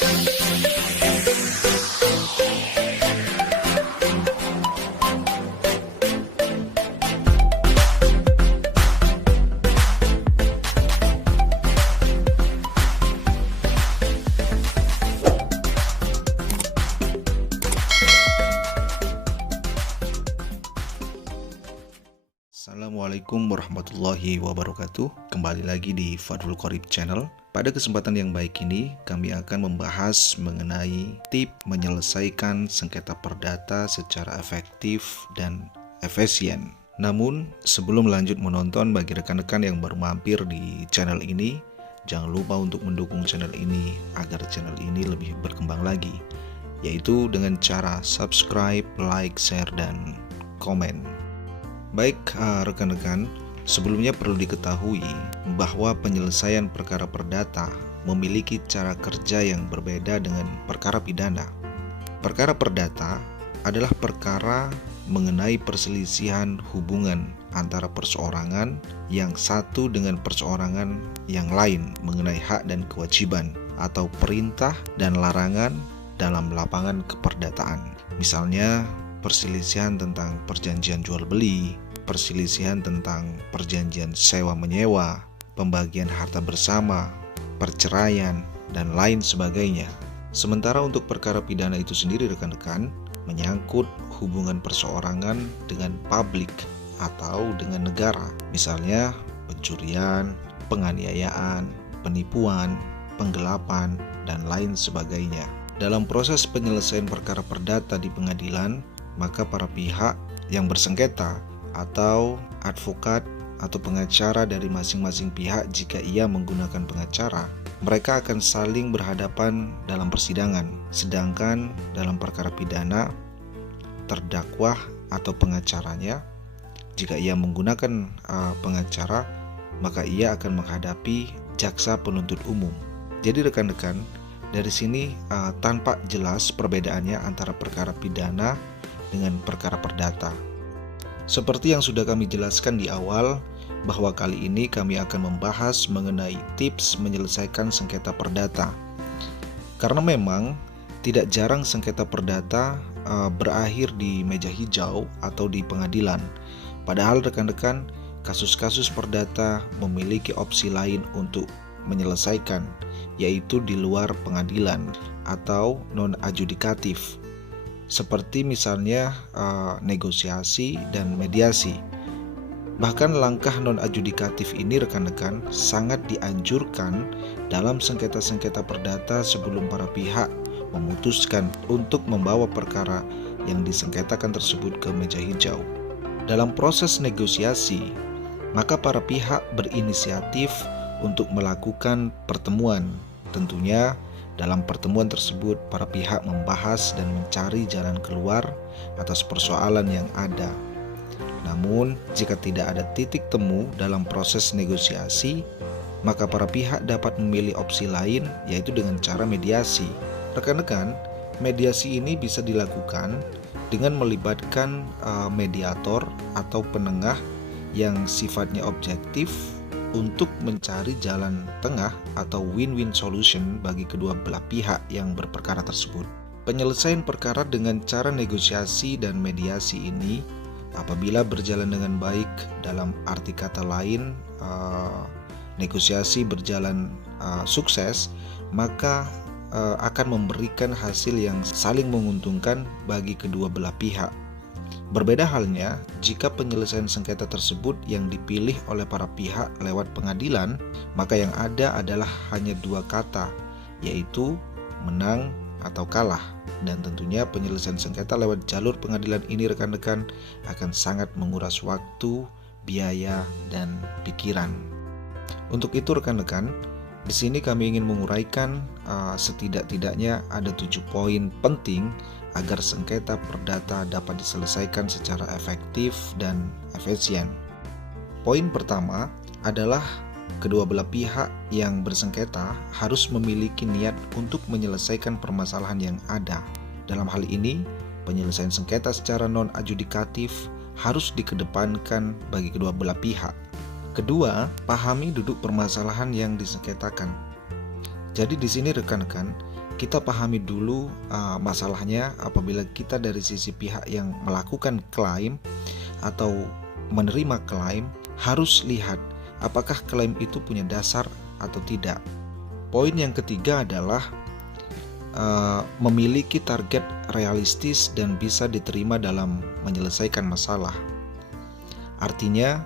Assalamualaikum warahmatullahi wabarakatuh. Kembali lagi di Fadlul Qorib Channel. Pada kesempatan yang baik ini, kami akan membahas mengenai tips menyelesaikan sengketa perdata secara efektif dan efisien. Namun, sebelum lanjut menonton, bagi rekan-rekan yang baru mampir di channel ini, jangan lupa untuk mendukung channel ini agar channel ini lebih berkembang lagi, yaitu dengan cara subscribe, like, share, dan komen. Baik rekan-rekan, sebelumnya perlu diketahui bahwa penyelesaian perkara perdata memiliki cara kerja yang berbeda dengan perkara pidana. Perkara perdata adalah perkara mengenai perselisihan hubungan antara perseorangan yang satu dengan perseorangan yang lain mengenai hak dan kewajiban atau perintah dan larangan dalam lapangan keperdataan. Misalnya, perselisihan tentang perjanjian jual beli, perselisihan tentang perjanjian sewa menyewa, pembagian harta bersama, perceraian, dan lain sebagainya. Sementara untuk perkara pidana itu sendiri rekan-rekan, menyangkut hubungan perseorangan dengan publik atau dengan negara. Misalnya pencurian, penganiayaan, penipuan, penggelapan, dan lain sebagainya. Dalam proses penyelesaian perkara perdata di pengadilan, maka para pihak yang bersengketa atau advokat atau pengacara dari masing-masing pihak, jika ia menggunakan pengacara, mereka akan saling berhadapan dalam persidangan. Sedangkan dalam perkara pidana, terdakwah atau pengacaranya, jika ia menggunakan pengacara, maka ia akan menghadapi jaksa penuntut umum. Jadi rekan-rekan, dari sini tampak jelas perbedaannya antara perkara pidana dengan perkara perdata. Seperti yang sudah kami jelaskan di awal, bahwa kali ini kami akan membahas mengenai tips menyelesaikan sengketa perdata. Karena memang tidak jarang sengketa perdata berakhir di meja hijau atau di pengadilan. Padahal rekan-rekan, kasus-kasus perdata memiliki opsi lain untuk menyelesaikan, yaitu di luar pengadilan atau non-adjudikatif. Seperti misalnya negosiasi dan mediasi. Bahkan langkah non-adjudikatif ini rekan-rekan sangat dianjurkan dalam sengketa-sengketa perdata sebelum para pihak memutuskan untuk membawa perkara yang disengketakan tersebut ke meja hijau. Dalam proses negosiasi, maka para pihak berinisiatif untuk melakukan pertemuan. Tentunya dalam pertemuan tersebut, para pihak membahas dan mencari jalan keluar atas persoalan yang ada. Namun, jika tidak ada titik temu dalam proses negosiasi, maka para pihak dapat memilih opsi lain, yaitu dengan cara mediasi. Rekan-rekan, mediasi ini bisa dilakukan dengan melibatkan mediator atau penengah yang sifatnya objektif untuk mencari jalan tengah atau win-win solution bagi kedua belah pihak yang berperkara tersebut. Penyelesaian perkara dengan cara negosiasi dan mediasi ini apabila berjalan dengan baik, dalam arti kata lain negosiasi berjalan sukses, maka akan memberikan hasil yang saling menguntungkan bagi kedua belah pihak. Berbeda halnya jika penyelesaian sengketa tersebut yang dipilih oleh para pihak lewat pengadilan, maka yang ada adalah hanya dua kata, yaitu menang atau kalah. Dan tentunya penyelesaian sengketa lewat jalur pengadilan ini rekan-rekan akan sangat menguras waktu, biaya, dan pikiran. Untuk itu rekan-rekan, di sini kami ingin menguraikan setidak-tidaknya ada 7 poin penting agar sengketa perdata dapat diselesaikan secara efektif dan efisien. Poin pertama adalah kedua belah pihak yang bersengketa harus memiliki niat untuk menyelesaikan permasalahan yang ada. Dalam hal ini, penyelesaian sengketa secara non-adjudikatif harus dikedepankan bagi kedua belah pihak. Kedua, pahami duduk permasalahan yang disengketakan. Jadi di sini rekan-rekan, kita pahami dulu masalahnya. Apabila kita dari sisi pihak yang melakukan klaim atau menerima klaim, harus lihat apakah klaim itu punya dasar atau tidak. Poin yang ketiga adalah memiliki target realistis dan bisa diterima dalam menyelesaikan masalah. Artinya,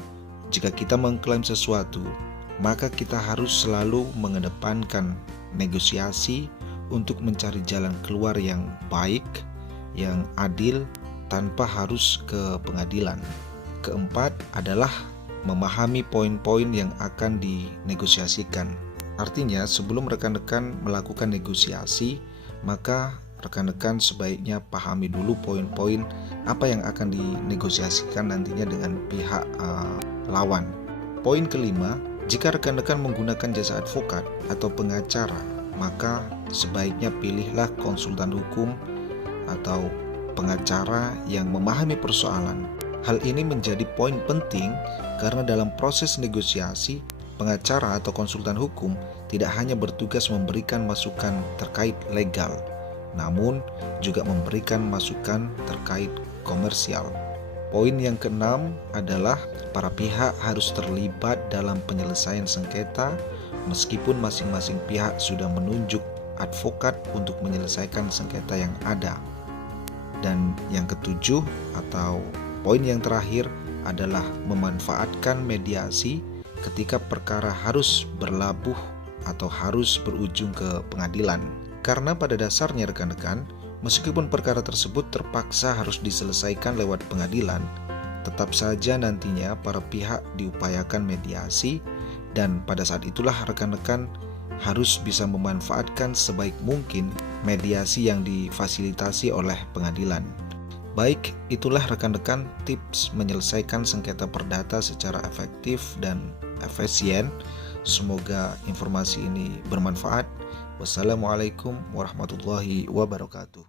jika kita mengklaim sesuatu, maka kita harus selalu mengedepankan negosiasi untuk mencari jalan keluar yang baik, yang adil, tanpa harus ke pengadilan. Keempat adalah memahami poin-poin yang akan dinegosiasikan. Artinya, sebelum rekan-rekan melakukan negosiasi, maka rekan-rekan sebaiknya pahami dulu poin-poin apa yang akan dinegosiasikan nantinya dengan pihak lawan. Poin kelima, jika rekan-rekan menggunakan jasa advokat atau pengacara, maka sebaiknya pilihlah konsultan hukum atau pengacara yang memahami persoalan. Hal ini menjadi poin penting karena dalam proses negosiasi, pengacara atau konsultan hukum tidak hanya bertugas memberikan masukan terkait legal, namun juga memberikan masukan terkait komersial. Poin yang keenam adalah para pihak harus terlibat dalam penyelesaian sengketa meskipun masing-masing pihak sudah menunjuk advokat untuk menyelesaikan sengketa yang ada. Dan yang ketujuh atau poin yang terakhir adalah memanfaatkan mediasi ketika perkara harus berlabuh atau harus berujung ke pengadilan. Karena pada dasarnya rekan-rekan, meskipun perkara tersebut terpaksa harus diselesaikan lewat pengadilan, tetap saja nantinya para pihak diupayakan mediasi, dan pada saat itulah rekan-rekan harus bisa memanfaatkan sebaik mungkin mediasi yang difasilitasi oleh pengadilan. Baik, itulah rekan-rekan tips menyelesaikan sengketa perdata secara efektif dan efisien. Semoga informasi ini bermanfaat. Wassalamualaikum warahmatullahi wabarakatuh.